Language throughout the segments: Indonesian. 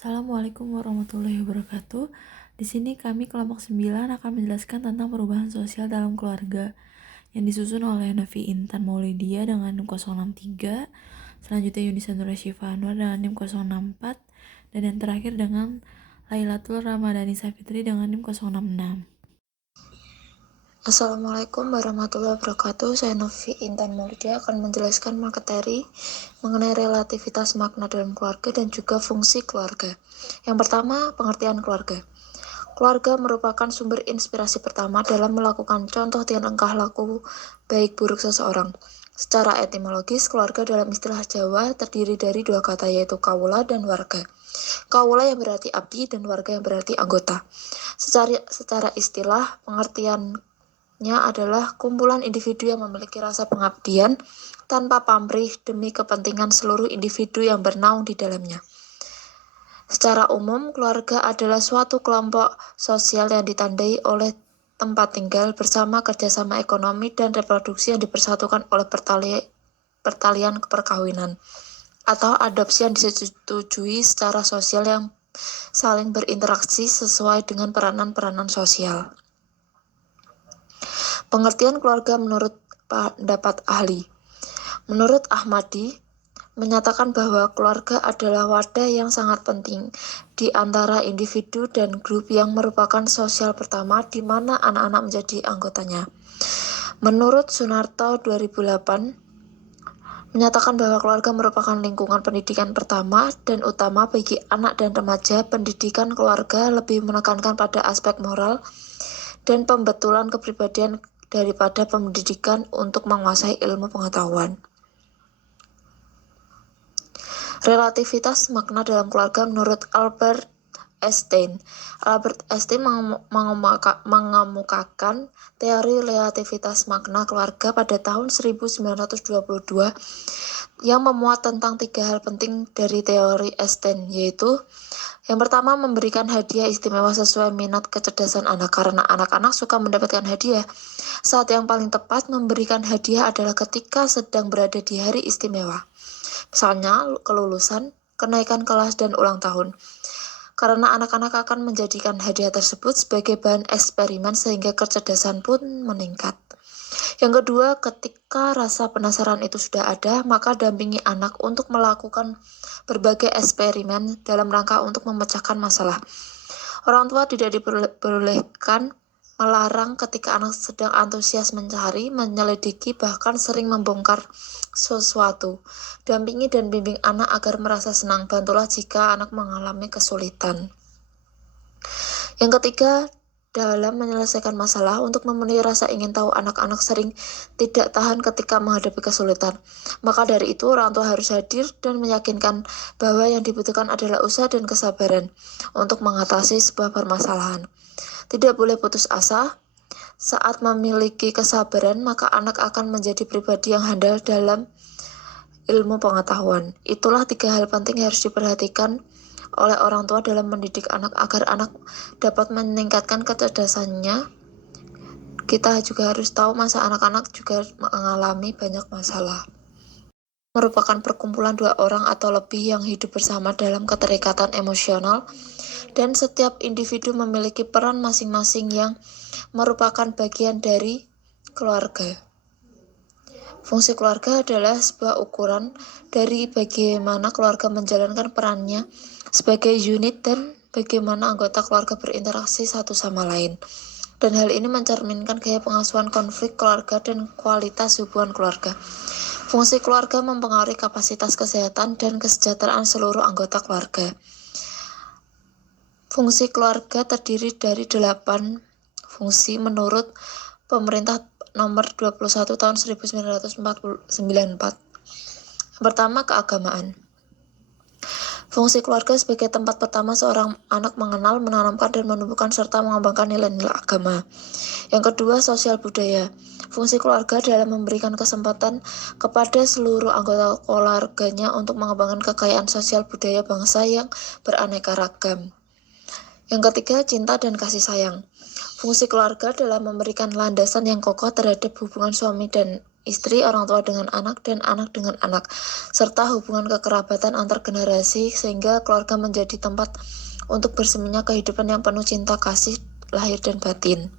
Assalamualaikum warahmatullahi wabarakatuh. Di sini kami kelompok 9 akan menjelaskan tentang perubahan sosial dalam keluarga yang disusun oleh Nafi Intan Maulidia dengan NIM 063, selanjutnya Yunisa Nura Syifa Anwar dengan NIM 064, dan yang terakhir dengan Lailatul Ramadhani Safitri dengan NIM 066. Assalamualaikum warahmatullahi wabarakatuh. Saya Novi Intan Maulidia akan menjelaskan materi mengenai relativitas makna dalam keluarga dan juga fungsi keluarga. Yang pertama, pengertian keluarga. Keluarga merupakan sumber inspirasi pertama dalam melakukan contoh tingkah laku baik buruk seseorang. Secara etimologis, keluarga dalam istilah Jawa terdiri dari dua kata, yaitu kawula dan warga. Kawula yang berarti abdi dan warga yang berarti anggota. Secara istilah, pengertian adalah kumpulan individu yang memiliki rasa pengabdian tanpa pamrih demi kepentingan seluruh individu yang bernaung di dalamnya. Secara umum, keluarga adalah suatu kelompok sosial yang ditandai oleh tempat tinggal bersama kerjasama ekonomi dan reproduksi yang dipersatukan oleh pertalian perkawinan atau adopsi yang disetujui secara sosial yang saling berinteraksi sesuai dengan peranan-peranan sosial. Pengertian keluarga menurut pendapat ahli. Menurut Ahmadi, menyatakan bahwa keluarga adalah wadah yang sangat penting di antara individu dan grup yang merupakan sosial pertama di mana anak-anak menjadi anggotanya. Menurut Sunarto 2008, menyatakan bahwa keluarga merupakan lingkungan pendidikan pertama dan utama bagi anak dan remaja. Pendidikan keluarga lebih menekankan pada aspek moral dan pembetulan kepribadian daripada pendidikan untuk menguasai ilmu pengetahuan. Relativitas makna dalam keluarga menurut Albert Einstein. Albert Einstein mengemukakan teori relativitas makna keluarga pada tahun 1922 yang memuat tentang 3 hal penting dari teori Einstein, yaitu yang pertama, memberikan hadiah istimewa sesuai minat kecerdasan anak, karena anak-anak suka mendapatkan hadiah. Saat yang paling tepat memberikan hadiah adalah ketika sedang berada di hari istimewa. Misalnya, kelulusan, kenaikan kelas, dan ulang tahun. Karena anak-anak akan menjadikan hadiah tersebut sebagai bahan eksperimen sehingga kecerdasan pun meningkat. Yang kedua, ketika rasa penasaran itu sudah ada, maka dampingi anak untuk melakukan berbagai eksperimen dalam rangka untuk memecahkan masalah. Orang tua tidak diperbolehkan melarang ketika anak sedang antusias mencari, menyelidiki, bahkan sering membongkar sesuatu. Dampingi dan bimbing anak agar merasa senang. Bantulah jika anak mengalami kesulitan. Yang ketiga, dalam menyelesaikan masalah, untuk memenuhi rasa ingin tahu anak-anak sering tidak tahan ketika menghadapi kesulitan. Maka dari itu, orang tua harus hadir dan meyakinkan bahwa yang dibutuhkan adalah usaha dan kesabaran untuk mengatasi sebuah permasalahan. Tidak boleh putus asa. Saat memiliki kesabaran, maka anak akan menjadi pribadi yang handal dalam ilmu pengetahuan. Itulah 3 hal penting yang harus diperhatikan oleh orang tua dalam mendidik anak agar anak dapat meningkatkan kecerdasannya. Kita juga harus tahu masa anak-anak juga mengalami banyak masalah. Merupakan perkumpulan 2 orang atau lebih yang hidup bersama dalam keterikatan emosional, dan setiap individu memiliki peran masing-masing yang merupakan bagian dari keluarga. Fungsi keluarga adalah sebuah ukuran dari bagaimana keluarga menjalankan perannya sebagai unit dan bagaimana anggota keluarga berinteraksi satu sama lain. Dan hal ini mencerminkan gaya pengasuhan konflik keluarga dan kualitas hubungan keluarga. Fungsi keluarga mempengaruhi kapasitas kesehatan dan kesejahteraan seluruh anggota keluarga. Fungsi keluarga terdiri dari 8 fungsi menurut Pemerintah Nomor 21 Tahun 1994. Yang pertama, keagamaan. Fungsi keluarga sebagai tempat pertama seorang anak mengenal, menanamkan, dan menumbuhkan serta mengembangkan nilai-nilai agama. Yang kedua, sosial budaya. Fungsi keluarga dalam memberikan kesempatan kepada seluruh anggota keluarganya untuk mengembangkan kekayaan sosial budaya bangsa yang beraneka ragam. Yang ketiga, cinta dan kasih sayang. Fungsi keluarga dalam memberikan landasan yang kokoh terhadap hubungan suami dan istri, orang tua dengan anak, dan anak dengan anak, serta hubungan kekerabatan antar generasi sehingga keluarga menjadi tempat untuk berseminya kehidupan yang penuh cinta kasih lahir dan batin.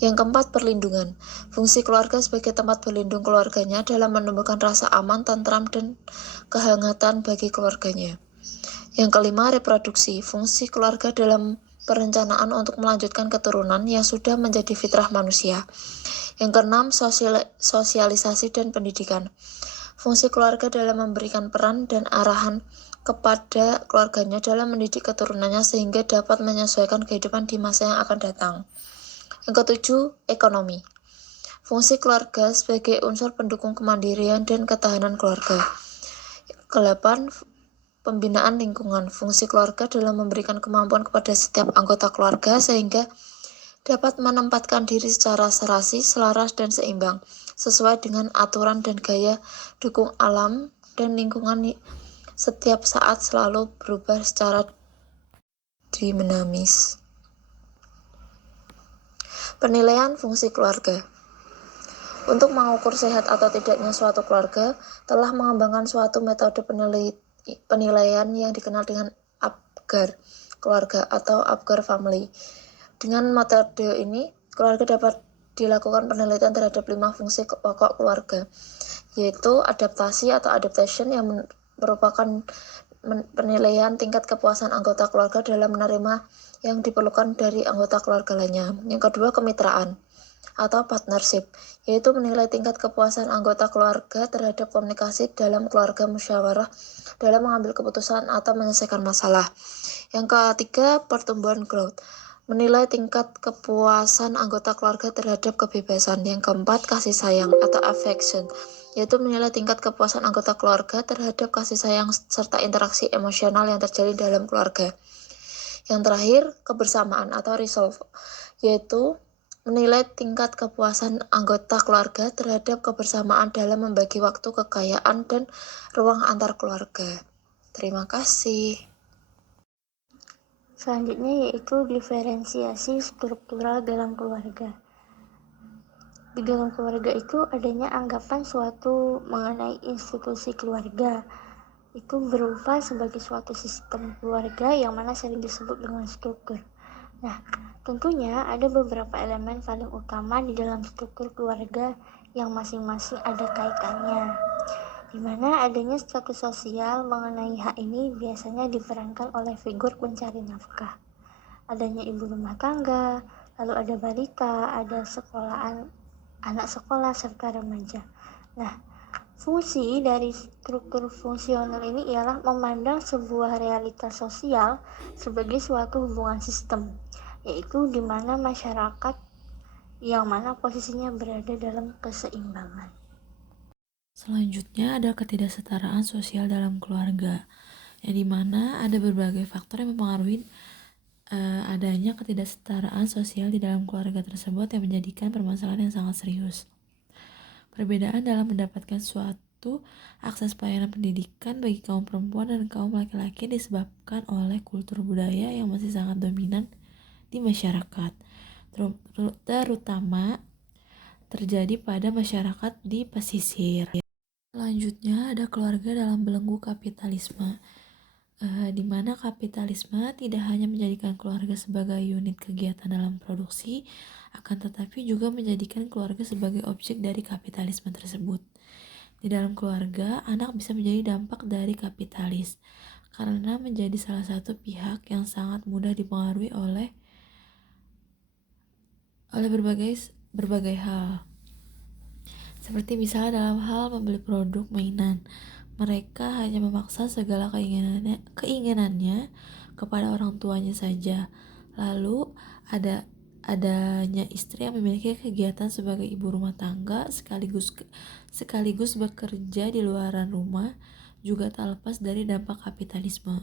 Yang keempat, perlindungan. Fungsi keluarga sebagai tempat berlindung keluarganya dalam menumbuhkan rasa aman, tentram, dan kehangatan bagi keluarganya. Yang kelima, reproduksi. Fungsi keluarga dalam perencanaan untuk melanjutkan keturunan yang sudah menjadi fitrah manusia. Yang keenam, sosialisasi dan pendidikan. Fungsi keluarga dalam memberikan peran dan arahan kepada keluarganya dalam mendidik keturunannya sehingga dapat menyesuaikan kehidupan di masa yang akan datang. Yang ketujuh, ekonomi. Fungsi keluarga sebagai unsur pendukung kemandirian dan ketahanan keluarga. Kedelapan, pembinaan lingkungan. Fungsi keluarga dalam memberikan kemampuan kepada setiap anggota keluarga sehingga dapat menempatkan diri secara serasi, selaras, dan seimbang, sesuai dengan aturan dan gaya dukung alam dan lingkungan setiap saat selalu berubah secara dinamis. Penilaian fungsi keluarga. Untuk mengukur sehat atau tidaknya suatu keluarga, telah mengembangkan suatu metode penilaian yang dikenal dengan Apgar keluarga atau Apgar family. Dengan metode ini, keluarga dapat dilakukan penelitian terhadap 5 fungsi pokok keluarga, yaitu adaptasi atau adaptation yang merupakan penilaian tingkat kepuasan anggota keluarga dalam menerima yang diperlukan dari anggota keluarga lainnya. Yang kedua, kemitraan atau partnership, yaitu menilai tingkat kepuasan anggota keluarga terhadap komunikasi dalam keluarga, musyawarah dalam mengambil keputusan atau menyelesaikan masalah. Yang ketiga, pertumbuhan growth, menilai tingkat kepuasan anggota keluarga terhadap kebebasan. Yang keempat, kasih sayang atau affection, yaitu menilai tingkat kepuasan anggota keluarga terhadap kasih sayang serta interaksi emosional yang terjadi dalam keluarga. Yang terakhir, kebersamaan atau resolve, yaitu menilai tingkat kepuasan anggota keluarga terhadap kebersamaan dalam membagi waktu, kekayaan, dan ruang antar keluarga. Terima kasih. Selanjutnya yaitu diferensiasi struktural dalam keluarga. Di dalam keluarga itu adanya anggapan suatu mengenai institusi keluarga. Itu berupa sebagai suatu sistem keluarga yang mana sering disebut dengan struktur. Nah, tentunya ada beberapa elemen paling utama di dalam struktur keluarga yang masing-masing ada kaitannya. Di mana adanya status sosial mengenai hak ini biasanya diperankan oleh figur pencari nafkah. Adanya ibu rumah tangga, lalu ada balita, ada anak sekolah, serta remaja. Nah, fungsi dari struktur fungsional ini ialah memandang sebuah realitas sosial sebagai suatu hubungan sistem, yaitu di mana masyarakat yang mana posisinya berada dalam keseimbangan. Selanjutnya ada ketidaksetaraan sosial dalam keluarga, yang dimana ada berbagai faktor yang mempengaruhi adanya ketidaksetaraan sosial di dalam keluarga tersebut yang menjadikan permasalahan yang sangat serius. Perbedaan dalam mendapatkan suatu akses pelayanan pendidikan bagi kaum perempuan dan kaum laki-laki disebabkan oleh kultur budaya yang masih sangat dominan di masyarakat, terutama terjadi pada masyarakat di pesisir. Selanjutnya ada keluarga dalam belenggu kapitalisme, di mana kapitalisme tidak hanya menjadikan keluarga sebagai unit kegiatan dalam produksi, akan tetapi juga menjadikan keluarga sebagai objek dari kapitalisme tersebut. Di dalam keluarga, anak bisa menjadi dampak dari kapitalis, karena menjadi salah satu pihak yang sangat mudah dipengaruhi oleh berbagai hal. Seperti misalnya dalam hal membeli produk mainan, mereka hanya memaksa segala keinginannya kepada orang tuanya saja. Lalu adanya istri yang memiliki kegiatan sebagai ibu rumah tangga sekaligus bekerja di luaran rumah juga tak lepas dari dampak kapitalisme.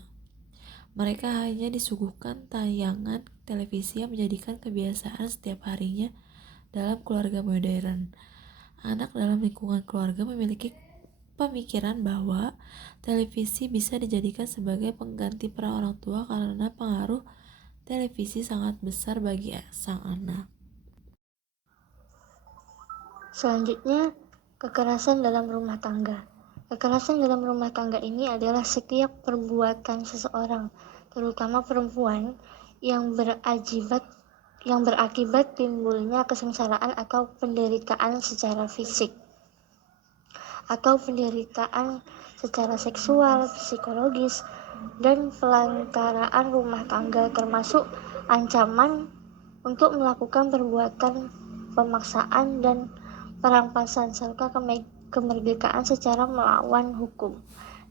Mereka hanya disuguhkan tayangan televisi yang menjadikan kebiasaan setiap harinya dalam keluarga modern. Anak dalam lingkungan keluarga memiliki pemikiran bahwa televisi bisa dijadikan sebagai pengganti peran orang tua karena pengaruh televisi sangat besar bagi sang anak. Selanjutnya Kekerasan dalam rumah tangga. Kekerasan dalam rumah tangga ini adalah setiap perbuatan seseorang, terutama perempuan, yang berakibat timbulnya kesengsaraan atau penderitaan secara fisik atau penderitaan secara seksual, psikologis, dan pelantaraan rumah tangga, termasuk ancaman untuk melakukan perbuatan pemaksaan dan perampasan serta kemerdekaan secara melawan hukum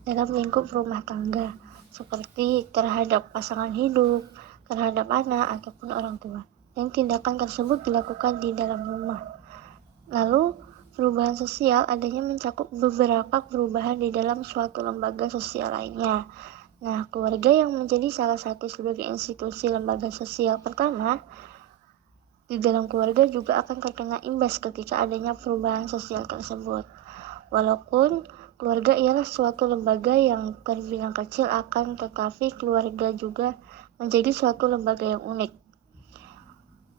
dalam lingkup rumah tangga, seperti terhadap pasangan hidup, terhadap anak ataupun orang tua. Dan tindakan tersebut dilakukan di dalam rumah. Lalu, perubahan sosial adanya mencakup beberapa perubahan di dalam suatu lembaga sosial lainnya. Nah, keluarga yang menjadi salah satu sebagai institusi lembaga sosial pertama, di dalam keluarga juga akan terkena imbas ketika adanya perubahan sosial tersebut. Walaupun keluarga ialah suatu lembaga yang terbilang kecil, akan tetapi keluarga juga menjadi suatu lembaga yang unik.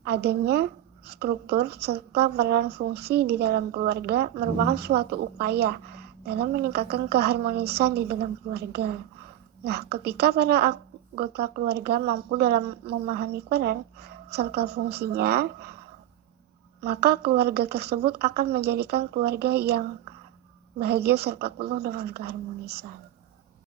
Adanya struktur serta peran fungsi di dalam keluarga merupakan suatu upaya dalam meningkatkan keharmonisan di dalam keluarga. Nah, ketika para anggota keluarga mampu dalam memahami peran serta fungsinya, maka keluarga tersebut akan menjadikan keluarga yang bahagia serta penuh dengan keharmonisan.